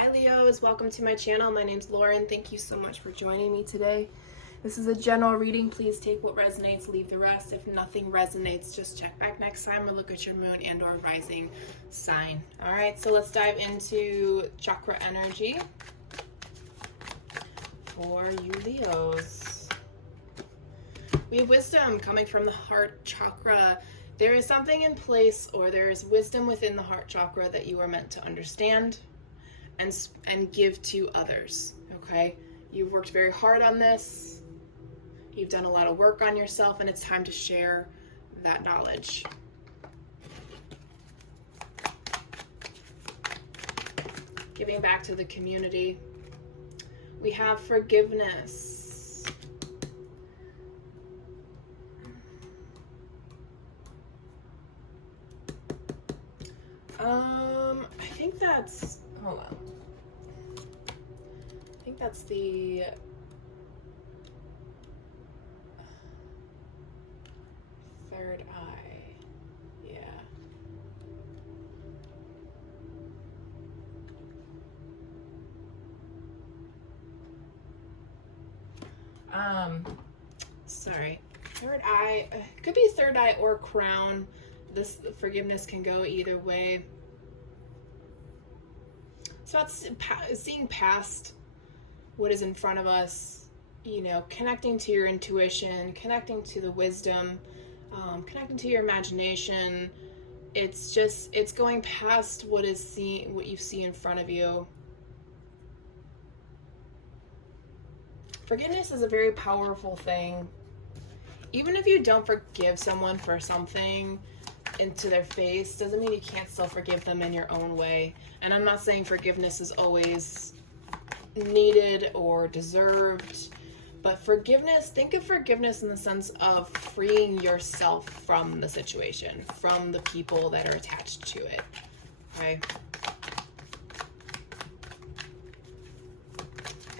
Hi Leos, welcome to my channel. My name's Lauren. Thank you so much for joining me today. This is a general reading. Please take what resonates, leave the rest. If nothing resonates, just check back next time or look at your moon and or rising sign. All right, so let's dive into chakra energy for you Leos. We have wisdom coming from the heart chakra. There is something in place, or there is wisdom within the heart chakra that you are meant to understand and give to others, okay? You've worked very hard on this. You've done a lot of work on yourself, and it's time to share that knowledge. Giving back to the community. We have forgiveness. I think that's, hold on. I think that's the third eye. Yeah. Sorry. Third eye, could be third eye or crown. This forgiveness can go either way. So it's seeing past what is in front of us, you know, connecting to your intuition, connecting to the wisdom, connecting to your imagination. It's going past what you see in front of you. Forgiveness is a very powerful thing. Even if you don't forgive someone for something into their face, doesn't mean you can't still forgive them in your own way. And I'm not saying forgiveness is always needed or deserved, but forgiveness, think of forgiveness in the sense of freeing yourself from the situation, from the people that are attached to it, okay?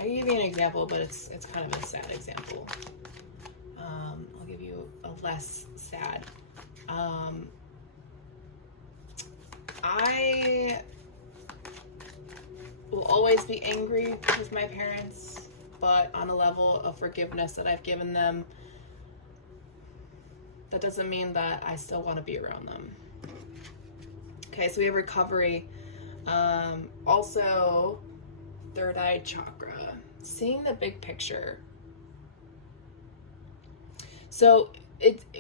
I'll give you an example, but it's kind of a sad example. I'll give you a less sad. I will always be angry with my parents, but on a level of forgiveness that I've given them, that doesn't mean that I still want to be around them. Okay, so we have recovery. Also, third eye chakra, seeing the big picture. So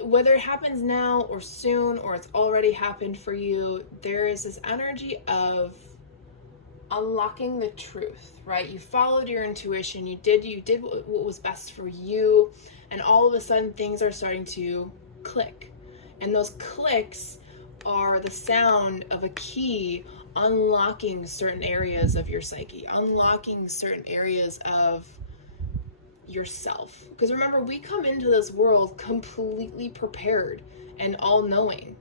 whether it happens now or soon, or it's already happened for you, there is this energy of unlocking the truth, right? You followed your intuition, you did what was best for you, and all of a sudden things are starting to click. And those clicks are the sound of a key unlocking certain areas of your psyche, unlocking certain areas of yourself. Because remember, we come into this world completely prepared and all-knowing.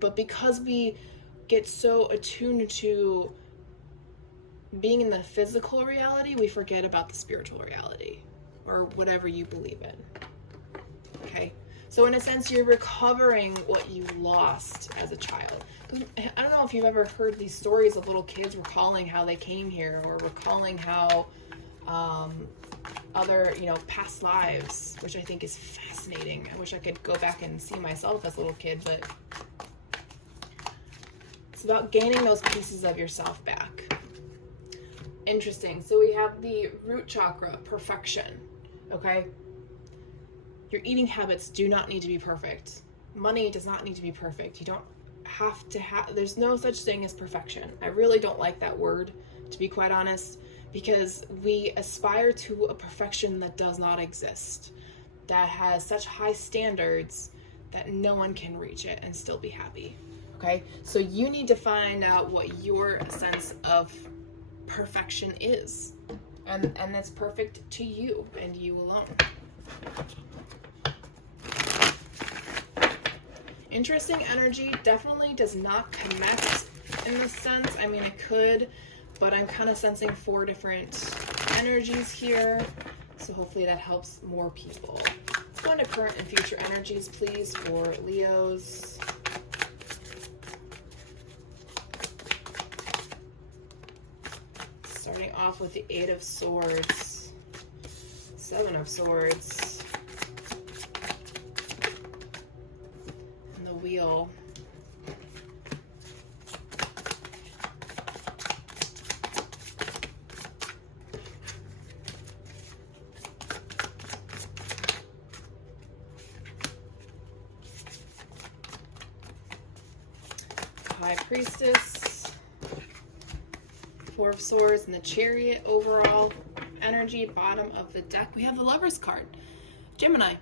But because we get so attuned to being in the physical reality, we forget about the spiritual reality, or whatever you believe in. Okay? So in a sense, you're recovering what you lost as a child. I don't know if you've ever heard these stories of little kids recalling how they came here, or recalling how other, past lives, which I think is fascinating. I wish I could go back and see myself as a little kid, but it's about gaining those pieces of yourself back. Interesting. So we have the root chakra, perfection. Okay? Your eating habits do not need to be perfect. Money does not need to be perfect. You don't have to there's no such thing as perfection. I really don't like that word, to be quite honest, because we aspire to a perfection that does not exist, that has such high standards that no one can reach it and still be happy. Okay? So you need to find out what your sense of perfection is, and that's perfect to you and you alone. Interesting energy, definitely does not connect in this sense. I mean, it could, but I'm kind of sensing 4 different energies here, so hopefully that helps more people. Let's go into current and future energies, please, for Leos. Starting off with the Eight of Swords, Seven of Swords, and the Wheel. High Priestess, Four of Swords, and the Chariot. Overall energy, bottom of the deck, we have the Lover's card. Gemini.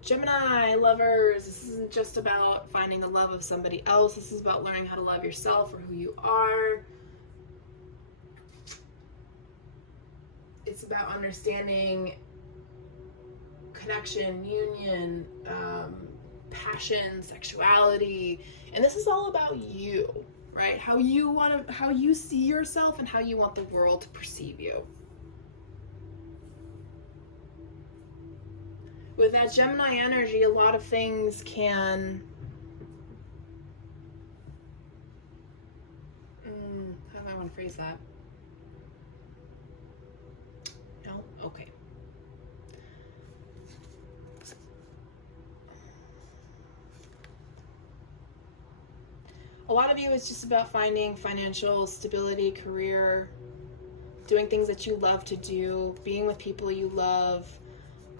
Gemini lovers, this isn't just about finding the love of somebody else. This is about learning how to love yourself for who you are. It's about understanding connection, union, passion, sexuality, and this is all about you, right? How you see yourself and how you want the world to perceive you. With that Gemini energy, a lot of things can how do I want to phrase that? No? Okay. A lot of you, it's just about finding financial stability, career, doing things that you love to do, being with people you love,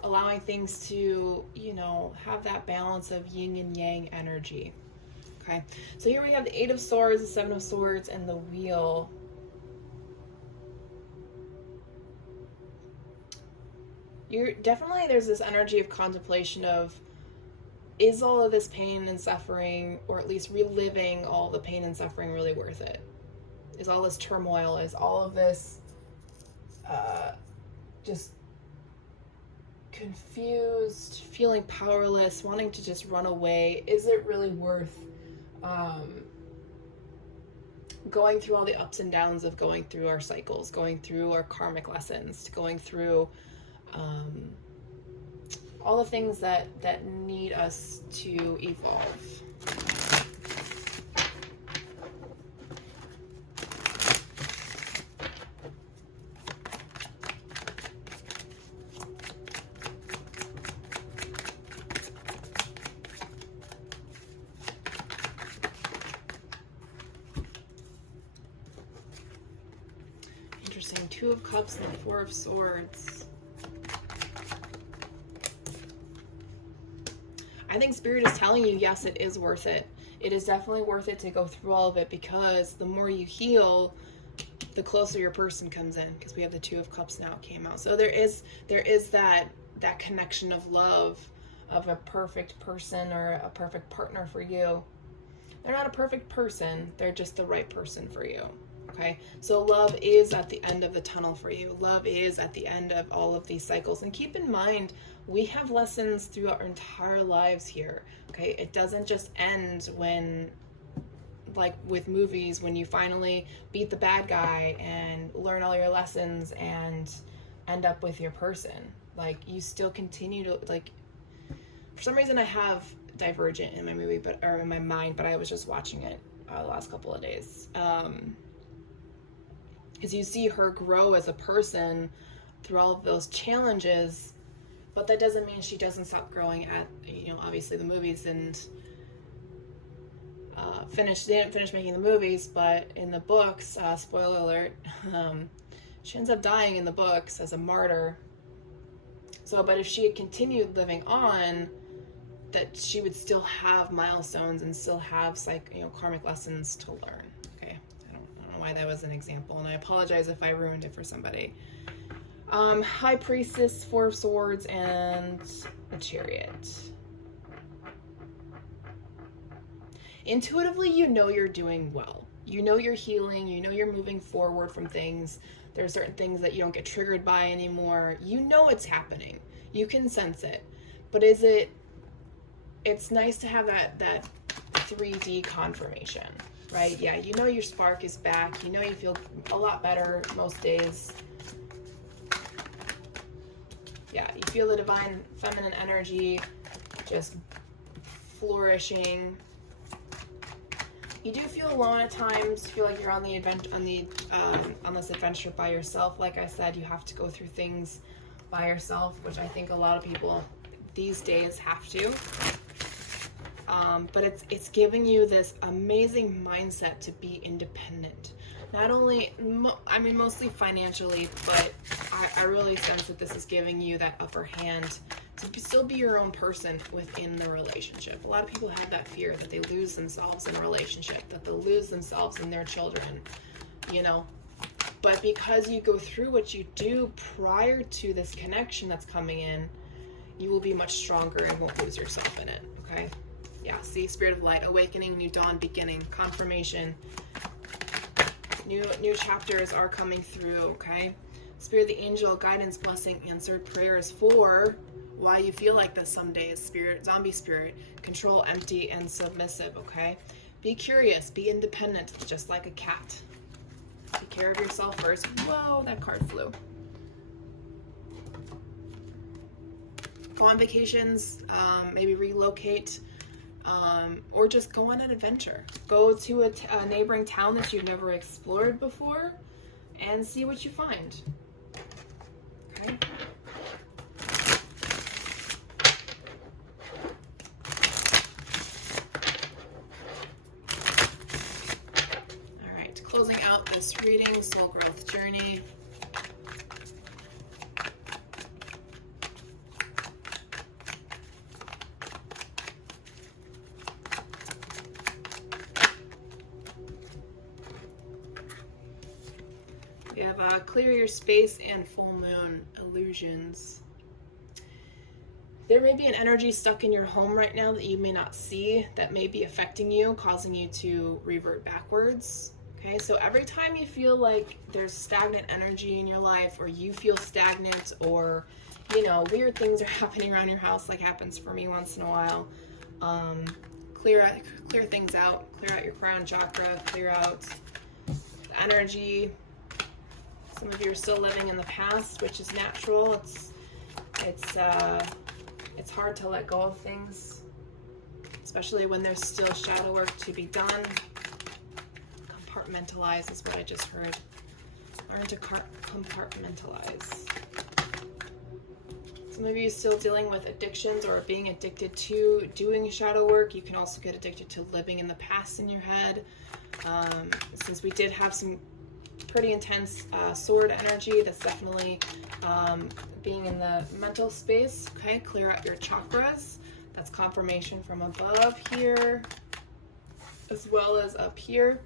allowing things to, have that balance of yin and yang energy. Okay, so here we have the Eight of Swords, the Seven of Swords, and the Wheel. There's this energy of contemplation of, is all of this pain and suffering, or at least reliving all the pain and suffering, really worth it? Is all this turmoil, is all of this just confused, feeling powerless, wanting to just run away, is it really worth going through all the ups and downs of going through our cycles, going through our karmic lessons, going through all the things that need us to evolve? Interesting. Two of Cups and the Four of Swords. I think Spirit is telling you, yes, it is worth it. It is definitely worth it to go through all of it, because the more you heal, the closer your person comes in, because we have the Two of Cups now came out. So there is that connection of love, of a perfect person or a perfect partner for you. They're not a perfect person, they're just the right person for you. Okay, so love is at the end of the tunnel for you. Love is at the end of all of these cycles. And keep in mind, we have lessons throughout our entire lives here. Okay, it doesn't just end when, like with movies, when you finally beat the bad guy and learn all your lessons and end up with your person. Like, you still continue to, like, for some reason I have Divergent in my movie, or in my mind, but I was just watching it the last couple of days. Because you see her grow as a person through all of those challenges, but that doesn't mean she doesn't stop growing at, obviously the movies, and they didn't finish making the movies, but in the books, spoiler alert, she ends up dying in the books as a martyr. So, but if she had continued living on, that she would still have milestones and still have karmic lessons to learn. Okay, I don't know why that was an example, and I apologize if I ruined it for somebody. High Priestess, Four of Swords, and the Chariot. Intuitively, you know you're doing well. You know you're healing. You know you're moving forward from things. There are certain things that you don't get triggered by anymore. You know it's happening. You can sense it. But it's nice to have that 3D confirmation, right? Yeah, you know your spark is back. You know you feel a lot better most days. Yeah, you feel the divine feminine energy just flourishing. You do feel alone at times. Feel like you're on the on this adventure by yourself. Like I said, you have to go through things by yourself, which I think a lot of people these days have to. But it's giving you this amazing mindset to be independent. Not only, mostly financially, but I really sense that this is giving you that upper hand to still be your own person within the relationship. A lot of people have that fear that they lose themselves in a relationship, that they'll lose themselves in their children, But because you go through what you do prior to this connection that's coming in, you will be much stronger and won't lose yourself in it, okay? Yeah, see, Spirit of Light, awakening, new dawn, beginning, confirmation. New chapters are coming through, okay? Spirit of the angel, guidance, blessing, answered prayers for why you feel like this some days. Spirit, zombie spirit, control, empty, and submissive, okay? Be curious, be independent, just like a cat. Take care of yourself first. Whoa, that card flew. Go on vacations, maybe relocate, or just go on an adventure. Go to a neighboring town that you've never explored before and see what you find. Okay. All right, closing out this reading, soul growth journey. We have clear your space and full moon illusions. There may be an energy stuck in your home right now that you may not see that may be affecting you, causing you to revert backwards. Okay, so every time you feel like there's stagnant energy in your life, or you feel stagnant, or weird things are happening around your house, like happens for me once in a while, clear things out. Clear out your crown chakra. Clear out the energy. Some of you are still living in the past, which is natural. It's hard to let go of things, especially when there's still shadow work to be done. Compartmentalize is what I just heard. Learn to compartmentalize. Some of you still dealing with addictions or being addicted to doing shadow work. You can also get addicted to living in the past in your head. Since we did have some pretty intense sword energy, that's definitely being in the mental space. Okay, clear out your chakras. That's confirmation from above here, as well as up here.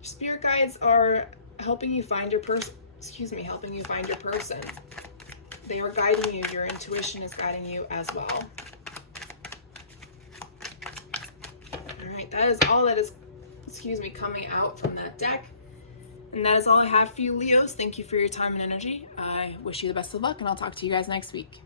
Your spirit guides are helping you find your person. Helping you find your person. They are guiding you. Your intuition is guiding you as well. All right, that is all that is, coming out from that deck. And that is all I have for you, Leos. Thank you for your time and energy. I wish you the best of luck, and I'll talk to you guys next week.